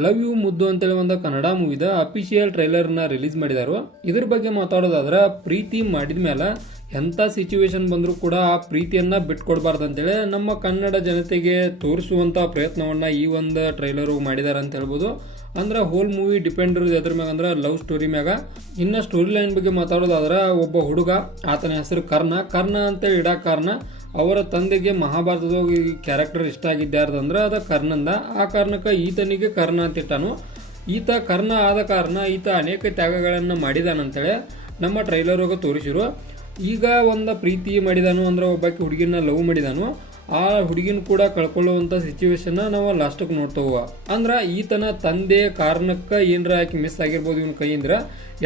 Love you ಮುದ್ದು ಅಂತೇಳಿ ಒಂದು ಕನ್ನಡ ಮೂವಿದ ಅಫಿಷಿಯಲ್ ಟ್ರೈಲರ್ನ ರಿಲೀಸ್ ಮಾಡಿದಾರು. ಇದ್ರ ಬಗ್ಗೆ ಮಾತಾಡೋದಾದ್ರೆ, ಪ್ರೀತಿ ಮಾಡಿದ ಮೇಲೆ ಎಂಥ ಸಿಚುವೇಶನ್ ಬಂದರೂ ಕೂಡ ಆ ಪ್ರೀತಿಯನ್ನ ಬಿಟ್ಕೊಡ್ಬಾರ್ದು ಅಂತೇಳಿ ನಮ್ಮ ಕನ್ನಡ ಜನತೆಗೆ ತೋರಿಸುವಂಥ ಪ್ರಯತ್ನವನ್ನ ಈ ಒಂದು ಟ್ರೈಲರು ಮಾಡಿದಾರೆ ಅಂತ ಹೇಳ್ಬೋದು. ಅಂದ್ರೆ ಹೋಲ್ ಮೂವಿ ಡಿಪೆಂಡ್ ಇರೋದು ಎದ್ರ ಮ್ಯಾಗ ಅಂದ್ರೆ ಲವ್ ಸ್ಟೋರಿ ಮ್ಯಾಗ. ಇನ್ನು ಸ್ಟೋರಿ ಲೈನ್ ಬಗ್ಗೆ ಮಾತಾಡೋದಾದ್ರೆ, ಒಬ್ಬ ಹುಡುಗ, ಆತನ ಹೆಸರು ಕರ್ಣ ಅಂತೇಳಿ ಇಡಾಕ ಕಾರಣ ಅವರ ತಂದೆಗೆ ಮಹಾಭಾರತದ ಕ್ಯಾರೆಕ್ಟರ್ ಇಷ್ಟ ಆಗಿದ್ದ ಯಾರ್ದಂದ್ರೆ ಅದು ಕರ್ಣಂದ. ಆ ಕಾರಣಕ್ಕೆ ಈತನಿಗೆ ಕರ್ಣ ಅಂತ ಇಟ್ಟಾನು. ಈತ ಕರ್ಣ ಆದ ಕಾರಣ ಈತ ಅನೇಕ ತ್ಯಾಗಗಳನ್ನು ಮಾಡಿದಾನಂತೇಳಿ ನಮ್ಮ ಟ್ರೈಲರ್ ಹೋಗಿ ತೋರಿಸಿರು. ಈಗ ಒಂದು ಪ್ರೀತಿ ಮಾಡಿದಾನು ಅಂದ್ರೆ ಒಬ್ಬಾಕಿ ಹುಡುಗಿನ ಲವ್ ಮಾಡಿದಾನು. ಆ ಹುಡುಗಿನ ಕೂಡ ಕಳ್ಕೊಳ್ಳುವಂಥ ಸಿಚುವೇಶನ್ ನಾವು ಲಾಸ್ಟಕ್ಕೆ ನೋಡ್ತೇವೆ. ಅಂದ್ರೆ ಈತನ ತಂದೆ ಕಾರಣಕ್ಕೆ ಏನರ ಆಕೆ ಮಿಸ್ ಆಗಿರ್ಬೋದು ಇವನ ಕೈಯಿಂದ.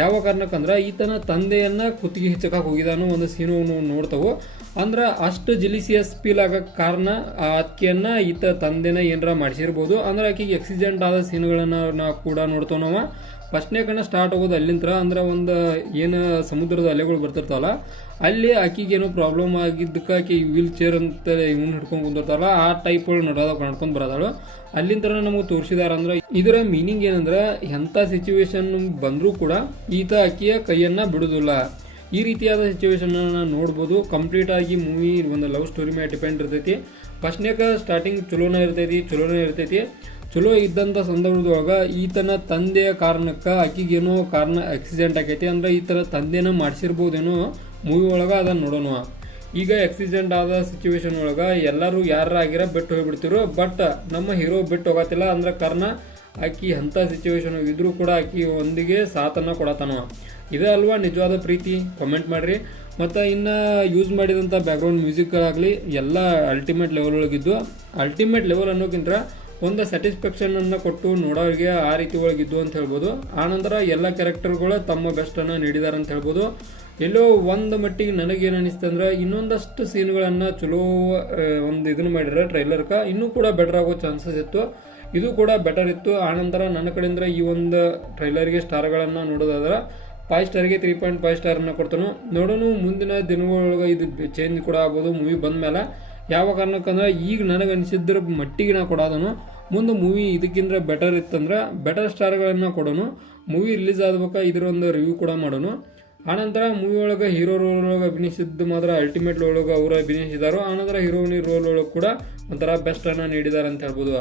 ಯಾವ ಕಾರಣಕ್ಕಂದ್ರೆ ಈತನ ತಂದೆಯನ್ನ ಕುತ್ತಿಗೆ ಹೆಚ್ಚಕ್ಕೆ ಹೋಗಿದಾನು ಒಂದು ಸೀನು ನೋಡ್ತೇವೆ. ಅಂದ್ರೆ ಅಷ್ಟು ಜಿಲಿಸಿಯಸ್ ಫೀಲ್ ಆಗಕ್ಕೆ ಕಾರಣ ಆಕೆಯನ್ನ ಈತ ತಂದೆನ ಏನರ ಮಾಡಿಸಿರ್ಬೋದು. ಅಂದ್ರೆ ಆಕೆಗೆ ಆಕ್ಸಿಡೆಂಟ್ ಆದ ಸೀನ್ಗಳನ್ನ ನಾವು ಕೂಡ ನೋಡ್ತೇವೆ. ನಾವು ಫಸ್ಟ್ನೇ ಕಣ್ಣ ಸ್ಟಾರ್ಟ್ ಆಗೋದು ಅಲ್ಲಿಂದ. ಅಂದ್ರೆ ಒಂದು ಏನು ಸಮುದ್ರದ ಅಲೆಗಳು ಬರ್ತಿರ್ತಾವಲ್ಲ, ಅಲ್ಲಿ ಆಕಿಗೇನೋ ಪ್ರಾಬ್ಲಮ್ ಆಗಿದ್ದಕ್ಕೆ ಆಕೆ ವೀಲ್ ಚೇರ್ ಅಂತ ಇವನ್ ಹಿಡ್ಕೊಂಡು ಕುಂದಿರ್ತಾವಲ್ಲ, ಆ ಟೈಪ್ ನಡ್ಕೊಂಡು ಬರೋದಾಳು. ಅಲ್ಲಿಂದ ನಮಗೆ ತೋರಿಸಿದಾರ. ಅಂದ್ರೆ ಇದರ ಮೀನಿಂಗ್ ಏನಂದ್ರೆ, ಎಂಥ ಸಿಚುವೇಶನ್ ಬಂದರೂ ಕೂಡ ಈತ ಆಕೆಯ ಕೈಯನ್ನ ಬಿಡುದಿಲ್ಲ. ಈ ರೀತಿಯಾದ ಸಿಚುವೇಶನ್ ನೋಡ್ಬೋದು. ಕಂಪ್ಲೀಟ್ ಆಗಿ ಮೂವಿ ಒಂದು ಲವ್ ಸ್ಟೋರಿ ಮೇಲೆ ಡಿಪೆಂಡ್ ಇರ್ತೈತಿ. ಫಸ್ಟ್ನೇಕ ಸ್ಟಾರ್ಟಿಂಗ್ ಚಲೋನೇ ಇರ್ತೈತಿ. ಚಲೋ ಇದ್ದಂಥ ಸಂದರ್ಭದೊಳಗೆ ಈತನ ತಂದೆಯ ಕಾರಣಕ್ಕೆ ಆಕಿಗೇನೋ ಕಾರಣ ಆಕ್ಸಿಡೆಂಟ್ ಆಗೈತಿ. ಅಂದ್ರೆ ಈತನ ತಂದೆನ ಮಾಡಿಸಿರ್ಬೋದೇನೋ ಮೂವಿ ಒಳಗೆ ಅದನ್ನು ನೋಡೋಣ. ಈಗ ಆಕ್ಸಿಡೆಂಟ್ ಆದ ಸಿಚುವೇಶನ್ ಒಳಗೆ ಎಲ್ಲರೂ ಯಾರಾಗಿರ ಬಿಟ್ಟು ಹೋಗ್ಬಿಡ್ತಿರು. ಬಟ್ ನಮ್ಮ ಹೀರೋ ಬಿಟ್ಟು ಹೋಗತ್ತಿಲ್ಲ. ಅಂದ್ರೆ ಕಾರಣ ಆಕಿ ಅಂಥ ಸಿಚುವೇಶನ್ ಇದ್ರೂ ಕೂಡ ಆಕಿ ಒಂದಿಗೆ ಸಾಥನ್ನು ಕೊಡತಾನ. ಇದೇ ಅಲ್ವಾ ನಿಜವಾದ ಪ್ರೀತಿ? ಕಮೆಂಟ್ ಮಾಡಿರಿ. ಮತ್ತು ಇನ್ನು ಯೂಸ್ ಮಾಡಿದಂಥ ಬ್ಯಾಕ್ಗ್ರೌಂಡ್ ಮ್ಯೂಸಿಕ್ಗಳಾಗಲಿ ಎಲ್ಲ ಅಲ್ಟಿಮೇಟ್ ಲೆವೆಲ್ ಒಳಗಿದ್ದು. ಅಲ್ಟಿಮೇಟ್ ಲೆವೆಲ್ ಅನ್ನೋಕ್ಕಿಂತ ಒಂದು ಸ್ಯಾಟಿಸ್ಫ್ಯಾಕ್ಷನನ್ನು ಕೊಟ್ಟು ನೋಡೋರಿಗೆ ಆ ರೀತಿ ಒಳಗಿದ್ದು ಅಂತ ಹೇಳ್ಬೋದು. ಆನಂತರ ಎಲ್ಲ ಕ್ಯಾರೆಕ್ಟರ್ಗಳು ತಮ್ಮ ಬೆಸ್ಟನ್ನು ನೀಡಿದ್ದಾರೆ ಅಂತ ಹೇಳ್ಬೋದು. ಎಲ್ಲೋ ಒಂದು ಮಟ್ಟಿಗೆ ನನಗೇನು ಅನಿಸ್ತು ಅಂದ್ರೆ, ಇನ್ನೊಂದಷ್ಟು ಸೀನ್ಗಳನ್ನು ಚಲೋ ಒಂದು ಇದನ್ನು ಮಾಡಿದ್ರೆ ಟ್ರೈಲರ್ಗೆ ಇನ್ನೂ ಕೂಡ ಬೆಟರ್ ಆಗೋ ಚಾನ್ಸಸ್ ಇತ್ತು. ಇದು ಕೂಡ ಬೆಟರ್ ಇತ್ತು. ಆನಂತರ ನನ್ನ ಕಡೆಯಿಂದ ಈ ಒಂದು ಟ್ರೈಲರ್ಗೆ ಸ್ಟಾರ್ಗಳನ್ನು ನೋಡೋದಾದ್ರೆ 5 ಸ್ಟಾರ್ಗೆ 3.5 ಸ್ಟಾರನ್ನು ಕೊಡ್ತಾನು. ನೋಡೋಣ ಮುಂದಿನ ದಿನಗಳೊಳಗೆ ಇದು ಚೇಂಜ್ ಕೂಡ ಆಗ್ಬೋದು ಮೂವಿ ಬಂದ ಮೇಲೆ. ಯಾವ ಕಾರಣಕ್ಕಂದ್ರೆ ಈಗ ನನಗೆ ಅನಿಸಿದ್ರ ಮಟ್ಟಿಗೆ ನಾ ಕೊಡೋದನು. ಮುಂದೆ ಮೂವಿ ಇದಕ್ಕಿಂತ ಬೆಟರ್ ಇತ್ತಂದ್ರೆ ಬೆಟರ್ ಸ್ಟಾರ್ಗಳನ್ನು ಕೊಡೋನು. ಮೂವಿ ರಿಲೀಸ್ ಆಗ್ಬೇಕಾ ಇದರ ಒಂದು ರಿವ್ಯೂ ಕೂಡ ಮಾಡೋನು. ಆನಂತರ ಮೂವಿ ಒಳಗೆ ಹೀರೋ ರೋಲ್ ಒಳಗೆ ಅಭಿನಯಿಸಿದ್ದು ಮಾತ್ರ ಅಲ್ಟಿಮೇಟ್ ಒಳಗೆ ಅವರು ಅಭಿನಯಿಸಿದಾರು. ಆನಂತರ ಹೀರೋಯಿನ್ ರೋಲ್ ಒಳಗೆ ಕೂಡ ಒಂಥರ ಬೆಸ್ಟನ್ನು ನೀಡಿದ್ದಾರೆ ಅಂತ ಹೇಳ್ಬೋದು.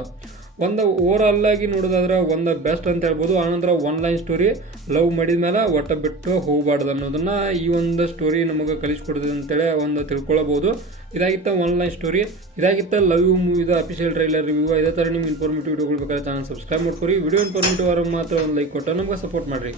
ಒಂದು ಓವರ್ ಆಲ್ ಆಗಿ ನೋಡೋದಾದ್ರೆ ಒಂದು ಬೆಸ್ಟ್ ಅಂತ ಹೇಳ್ಬೋದು. ಆನಂತರ ಒನ್ ಲೈನ್ ಸ್ಟೋರಿ, ಲವ್ ಮಾಡಿದ ಮೇಲೆ ಒಟ್ಟ ಬಿಟ್ಟು ಹೋಗಬಾರ್ದು ಅನ್ನೋದನ್ನ ಈ ಒಂದು ಸ್ಟೋರಿ ನಮಗೆ ಕಲಿಸ್ಕೊಡ್ತದೆ ಅಂತೇಳಿ ಒಂದು ತಿಳ್ಕೊಳ್ಳಬಹುದು. ಇದಾಗಿತ್ತ ಒನ್ ಲೈನ್ ಸ್ಟೋರಿ, ಇದಾಗಿತ್ತ ಲವ್ ಯು ಮೂವಿದ ಅಫಿಷಿಯಲ್ ಟ್ರೈಲರ್ ರಿವ್ಯೂ. ಇದೇ ಥರ ನಿಮ್ಗೆ ಇನ್ಫಾರ್ಮೇಟಿವ್ ವಿಡಿಯೋಗಳು ಬೇಕಾದ್ರೆ ಚಾನಲ್ ಸಬ್ಸ್ಕ್ರೈಬ್ ಮಾಡ್ಕೊರಿ. ವಿಡಿಯೋ ಇನ್ಫಾರ್ಮೇಟಿವ್ ಆಗಿ ಮಾತ್ರ ಒಂದು ಲೈಕ್ ಕೊಟ್ಟು ನಮಗೆ ಸಪೋರ್ಟ್ ಮಾಡಿರಿ.